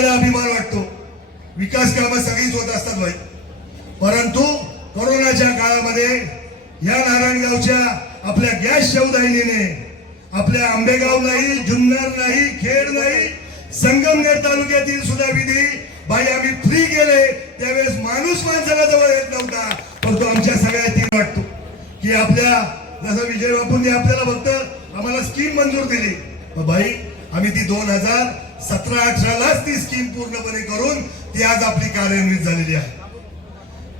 यायला अभिमान वाटतो. विकास कामं सगळीच होत असतात भाई परंतु कोरोनाच्या काळामध्ये या नारायणगावच्या आपल्या गॅस शेवदाहिनीने आपल्या आंबेगाव नाही जुन्नर नाही खेड नाही संगमनेर तालुक्यातील सुद्धा विधी बाई आम्ही फ्री गेले त्यावेळेस माणूस माणसाला जवळ येत नव्हता. परंतु आमच्या सगळ्या तीन वाटतो की आपल्या जसं विजय बापूंनी आपल्याला फक्त आम्हाला स्कीम मंजूर दिली. भाई आम्ही ती दोन हजार सतरा अठरालाच ती स्कीम पूर्णपणे करून ती आज आपली कार्यान्वित झालेली आहे.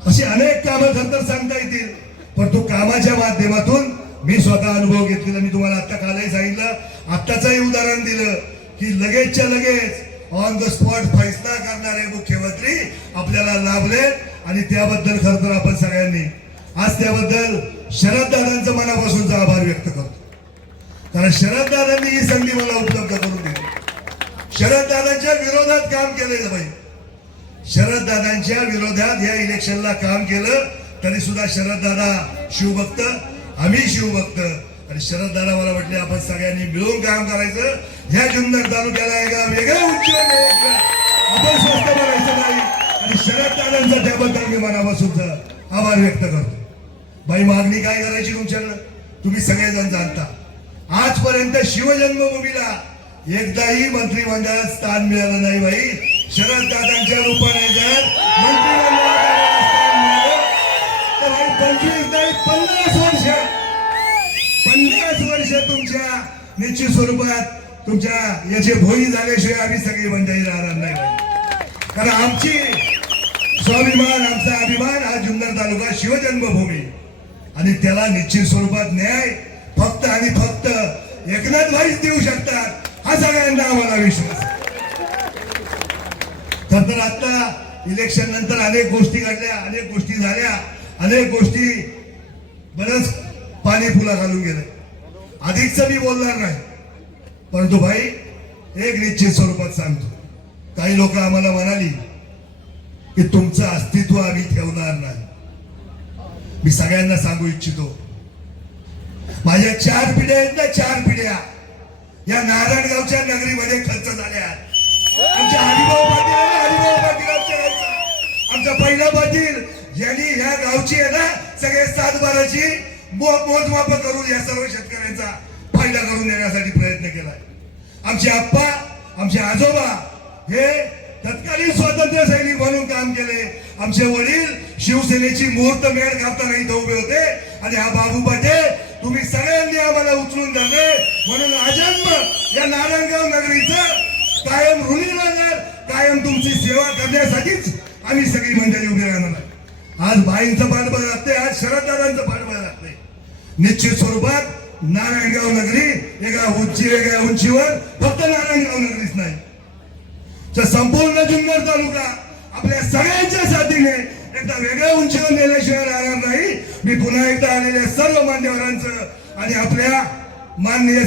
अशी अनेक कामं खरंतर सांगता येतील पण तो कामाच्या माध्यमातून मी स्वतः अनुभव घेतलेला मी तुम्हाला आता कालही सांगितलं आत्ताचंही उदाहरण दिलं की लगेचच्या लगेच ऑन द स्पॉट फैसला करणारे मुख्यमंत्री आपल्याला लाभले आणि त्याबद्दल खरं तर आपण सगळ्यांनी आज त्याबद्दल शरद दादांचं मनापासूनचा आभार व्यक्त करतो. कारण शरद दादांनी ही संधी मला शरददादांच्या विरोधात काम केलेलं पाहिजे शरददादांच्या विरोधात या इलेक्शनला काम केलं तरी सुद्धा शरददादा शिवभक्त आम्ही शिवभक्त. आणि शरददादा मला म्हटले आपण सगळ्यांनी मिळून काम करायचं. ह्या जुन्नर तालुक्याला एका वेगळ्या उच्च आपण स्वस्त बनायचं नाही. आणि शरददादांचा त्याबद्दल मी मनापासून आभार व्यक्त करतो. बाई मागणी काय करायची तुमच्याकडं? तुम्ही सगळेजण जाणता. आजपर्यंत शिवजन्मभूमीला एकदाही मंत्रिमंडळात स्थान मिळालं नाही बाई शरद दादांच्या रूपाने जर मंत्रिमंडळात पंचवीस नाही पन्नास वर्ष. पन्नास वर्ष तुमच्या निश्चित स्वरूपात तुमच्या याचे भोई झाल्याशिवाय आम्ही सगळी मंडळी राहणार नाही कारण आमची स्वाभिमान आमचा अभिमान हा जुन्नर तालुका शिवजन्मभूमी. आणि त्याला निश्चित स्वरूपात न्याय फक्त आणि फक्त एकनाथ भाईच देऊ शकतात. हा सगळ्यांना आम्हाला विश्वास. आहे. तर आता इलेक्शन नंतर अनेक गोष्टी घडल्या अनेक गोष्टी झाल्या अनेक गोष्टी बरंच पाणी फुला घालून गेलं. अधिकच मी बोलणार नाही. परंतु भाई एक निश्चित स्वरूपात सांगतो. काही लोक आम्हाला म्हणाली की तुमचं अस्तित्व आम्ही ठेवणार नाही. मी सगळ्यांना सांगू इच्छितो. माझ्या चार पिढ्या आहेत ना चार पिढ्या. या नारायणगावच्या नगरीमध्ये खर्च झाल्या. आमच्या हरिभाऊ पाटील आणि हरिभाऊ पाटील आमचा पहिला पाटील यांनी ह्या गावची आहे ना सगळे सातबाराची मो- मोजमाप करून या सर्व शेतकऱ्यांचा फायदा करून देण्यासाठी प्रयत्न केला आमचे आप्पा आमचे आजोबा हे तत्कालीन स्वातंत्र्य सैनिक म्हणून काम केले. आमचे वडील शिवसेनेची मुहूर्त मेळ करताना इथं उभे होते. आणि हा बाबू पाटील तुम्ही सगळ्यांनी आम्हाला उचलून धरले. म्हणून अजन्म या नारायणगाव नगरीचं कायम ऋणी राहणार कायम तुमची सेवा करण्यासाठीच आम्ही सगळी मंडळी उभी राहणार आज बाईंचं पाठबळ लागतंय आज शरददादांचं पाठबळ लागतंय. निश्चित स्वरूपात नारायणगाव नगरी एका उंची वेगळ्या उंचीवर फक्त नारायणगाव नगरीच नाही. तर संपूर्ण जुन्नर तालुका आपल्या सगळ्यांच्या साथीने एकदा वेगळ्या उंचीवर नेल्याशिवाय राहणार नाही. मी पुन्हा एकदा आलेल्या सर्व मान्यवरांचं आणि आपल्या माननीय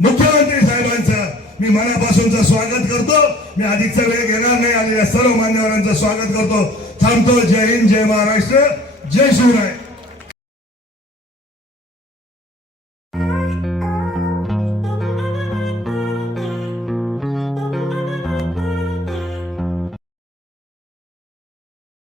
मुख्यमंत्री साहेबांचं मी मनापासूनचं स्वागत करतो. मी अधिकचा वेळ घेणार नाही. आलेल्या सर्व मान्यवरांचं स्वागत करतो. थांबतो. जय हिंद जय महाराष्ट्र. जय शिवराय.